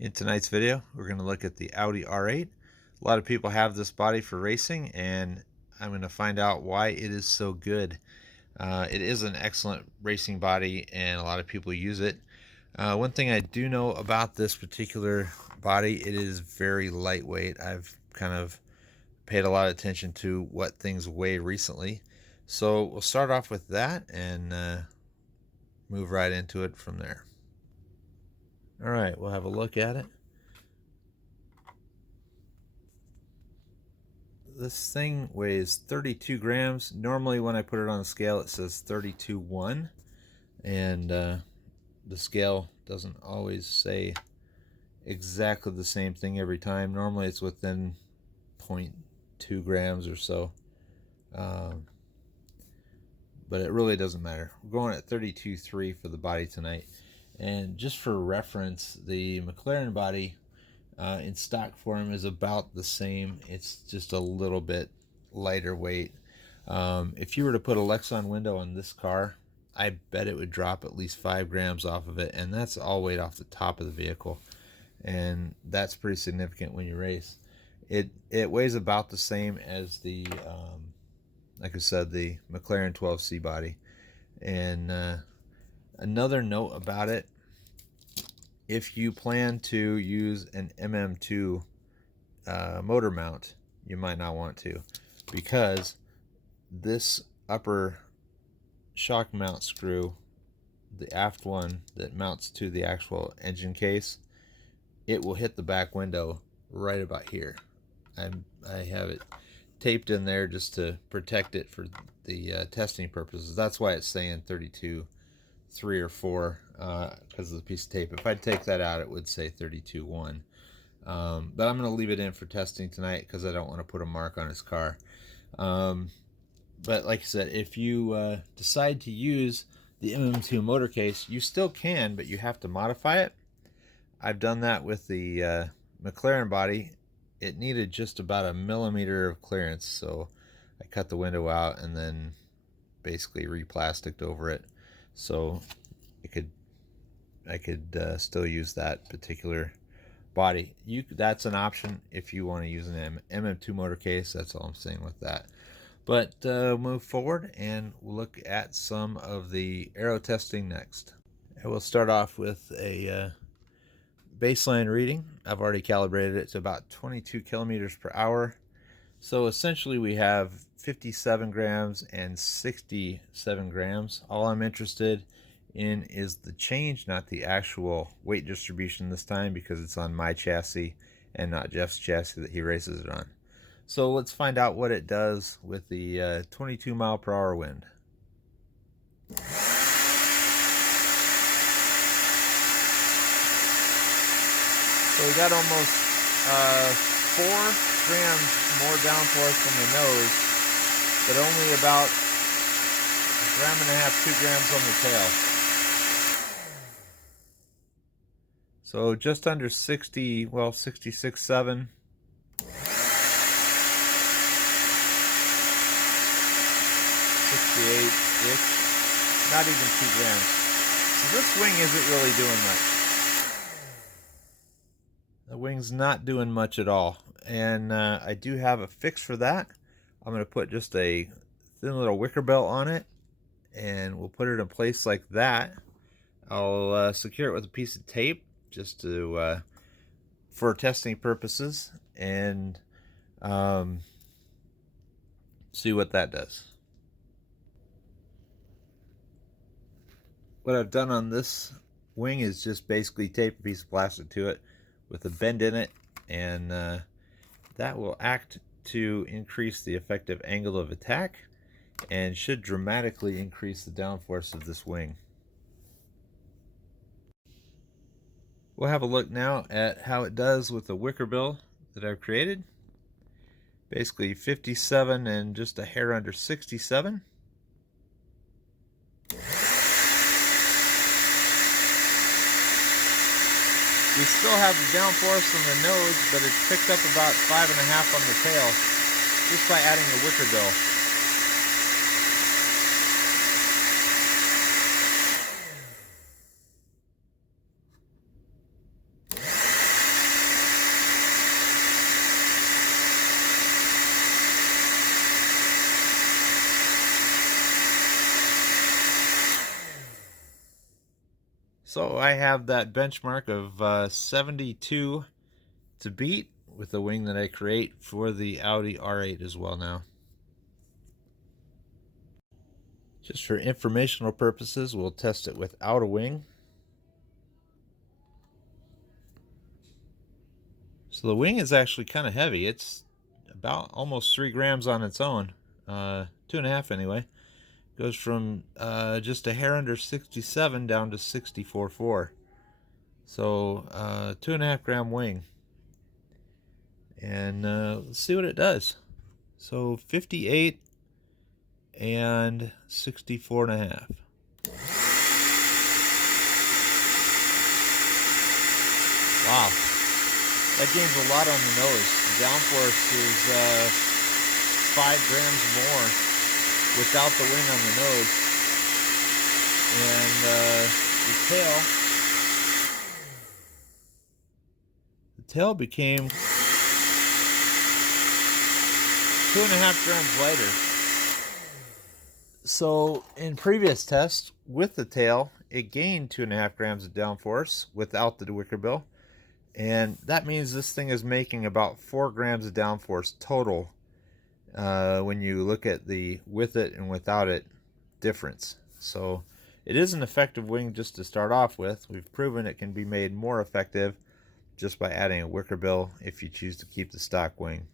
In tonight's video, we're going to look at the Audi R8. A lot of people have this body for racing, and I'm going to find out why it is so good. It is an excellent racing body, and a lot of people use it. One thing I do know about this particular body, it is very lightweight. I've kind of paid a lot of attention to what things weigh recently. So we'll start off with that and move right into it from there. All right, we'll have a look at it. This thing weighs 32 grams. Normally when I put it on the scale it says 32.1, and the scale doesn't always say exactly the same thing every time. Normally it's within 0.2 grams or so, but it really doesn't matter. We're going at 32.3 for the body tonight. And just for reference, the McLaren body in stock form is about the same. It's just a little bit lighter weight. If you were to put a Lexan window on this car, I bet it would drop at least 5 grams off of it, and that's all weight off the top of the vehicle, and that's pretty significant when you race. It weighs about the same as the like I said, the McLaren 12C body. And another note about it, if you plan to use an MM2 motor mount, you might not want to, because this upper shock mount screw, the aft one that mounts to the actual engine case, it will hit the back window right about here. I have it taped in there just to protect it for the testing purposes. That's why it's saying 32.3 or 4 because of the piece of tape. If I take that out, it would say 32.1. But I'm going to leave it in for testing tonight because I don't want to put a mark on his car. But like I said, if you decide to use the MM2 motor case, you still can, but you have to modify it. I've done that with the McLaren body. It needed just about a millimeter of clearance, so I cut the window out and then basically replasticed over it, so I could still use that particular body. That's an option if you want to use an MM2 motor case. That's all I'm saying with that. But move forward and we'll look at some of the Aero testing next. I will start off with a baseline reading. I've already calibrated it to about 22 kilometers per hour. So essentially we have 57 grams and 67 grams. All I'm interested in is the change, not the actual weight distribution this time, because it's on my chassis and not Jeff's chassis that he races it on. So let's find out what it does with the 22 mile per hour wind. So we got almost 4 grams more downforce from the nose, but only about 1.5 grams, 2 grams on the tail. So just under 60, well, 66.7. 68-ish, not even 2 grams. So this wing isn't really doing much. The wing's not doing much at all, and I do have a fix for that. I'm going to put just a thin little Wickerbill on it, and we'll put it in place like that. I'll secure it with a piece of tape just to for testing purposes, and see what that does. What I've done on this wing is just basically tape a piece of plastic to it with a bend in it, and that will act to increase the effective angle of attack and should dramatically increase the downforce of this wing. We'll have a look now at how it does with the Wickerbill that I've created. Basically 57 and just a hair under 67. We still have the downforce from the nose, but it's picked up about 5.5 on the tail just by adding the Wickerbill. So I have that benchmark of 72 to beat with the wing that I create for the Audi R8 as well now. Just for informational purposes, we'll test it without a wing. So the wing is actually kind of heavy. It's about almost 3 grams on its own. 2.5 anyway. Goes from just a hair under 67 down to 64.4. So 2.5 gram wing. And let's see what it does. So 58 and 64.5. Wow, that gains a lot on the nose. The downforce is 5 grams more without the wing on the nose. And the tail became 2.5 grams lighter. So in previous tests with the tail, it gained 2.5 grams of downforce without the Wickerbill. And that means this thing is making about 4 grams of downforce total when you look at the with it and without it difference. So it is an effective wing just to start off with. We've proven it can be made more effective just by adding a Wickerbill if you choose to keep the stock wing.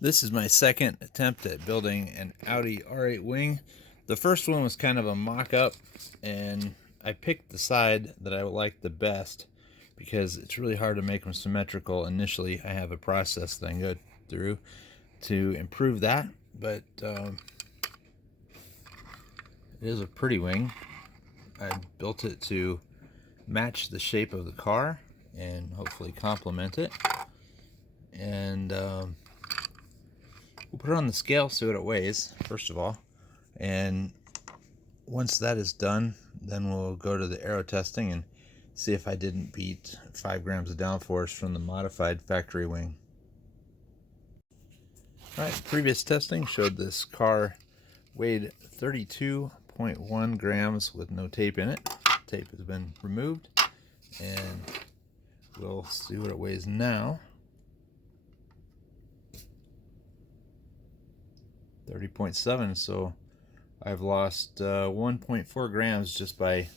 This is my second attempt at building an Audi R8 wing. The first one was kind of a mock-up, and I picked the side that I liked the best because it's really hard to make them symmetrical initially. I have a process that I can go through to improve that, but it is a pretty wing. I built it to match the shape of the car and hopefully complement it. And we'll put it on the scale, see what it weighs, first of all. And once that is done, then we'll go to the Aero testing and see if I didn't beat 5 grams of downforce from the modified factory wing. Alright, previous testing showed this car weighed 32.1 grams with no tape in it. Tape has been removed, and we'll see what it weighs now. 30.7, so I've lost 1.4 grams just by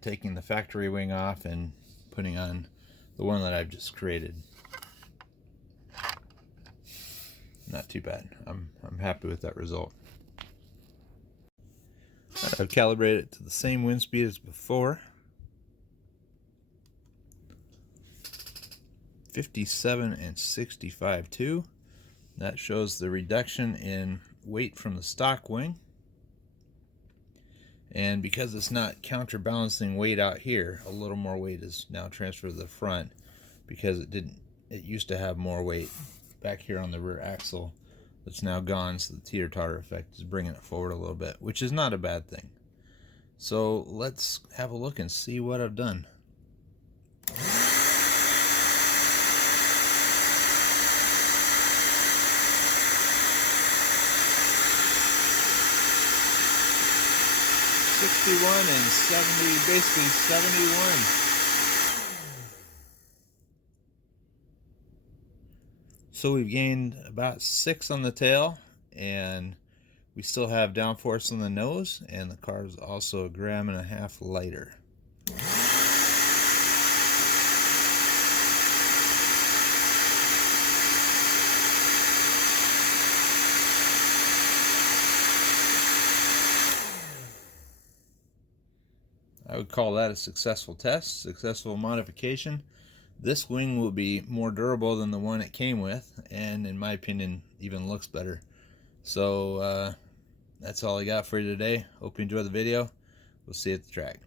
taking the factory wing off and putting on the one that I've just created. Not too bad. I'm happy with that result. I've calibrated it to the same wind speed as before. 57 and 65.2. That shows the reduction in weight from the stock wing. And because it's not counterbalancing weight out here, a little more weight is now transferred to the front because it used to have more weight back here on the rear axle. It's now gone, so the teeter-totter effect is bringing it forward a little bit, which is not a bad thing. So let's have a look and see what I've done. $61 and 70, basically 71. So we've gained about 6 on the tail, and we still have downforce on the nose, and the car is also 1.5 grams lighter. I would call that a successful test, successful modification. This wing will be more durable than the one it came with, and in my opinion, even looks better. So that's all I got for you today. Hope you enjoyed the video. We'll see you at the track.